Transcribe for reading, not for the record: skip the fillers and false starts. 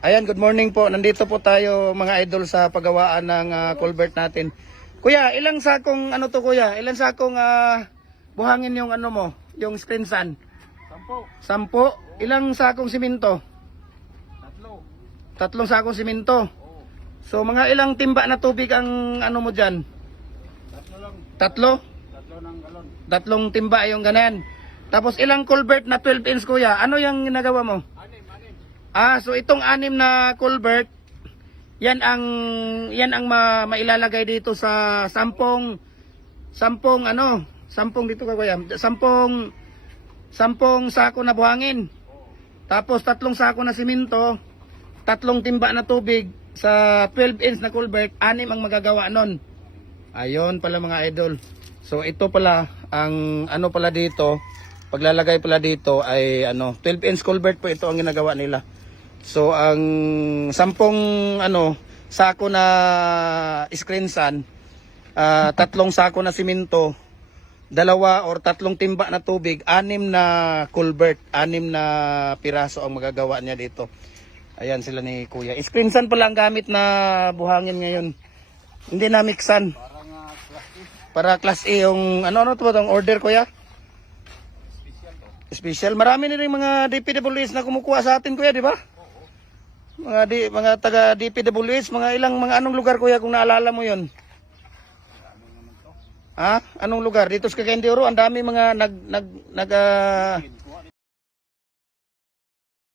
Ayan, good morning po. Nandito po tayo mga idol sa paggawaan ng culvert natin. Kuya, ilang sakong ano to kuya? Ilang sakong buhangin yung ano mo? Yung screen sun? 10. 10? Ilang sakong simento? 3 sakong simento. So mga ilang timba na tubig ang ano mo dyan? 3 lang. 3? 3 timba yung ganyan. Tapos ilang culvert na 12 inch kuya? Ano yung ginagawa mo? So itong 6 na culvert, yan ang mailalagay dito sa 10 dito ka kuya. 10 sako na buhangin. Tapos 3 sako na simento, 3 timba na tubig sa 12 inch na culvert, 6 ang magagawa nun. Ayun pala mga idol. So ito pala ang ano pala dito, paglalagay pala dito ay 12 inch culvert po ito ang ginagawa nila. So ang 10 sako na screen sun, 3 sako na simento, 2 or 3 timba na tubig, 6 na culvert, 6 na piraso ang magagawa niya dito. Ayan sila ni Kuya. Screen sun pala ang gamit na buhangin ngayon. Hindi na mixan. Para class A yung ano to ba tong order Kuya? Special. Marami na rin mga DPWS na kumukuha sa atin Kuya, di ba? Mga taga DPWS, mga anong lugar kuya kung naalala mo 'yon? Anong lugar? Dito sa Cagayan de Oro, ang dami mga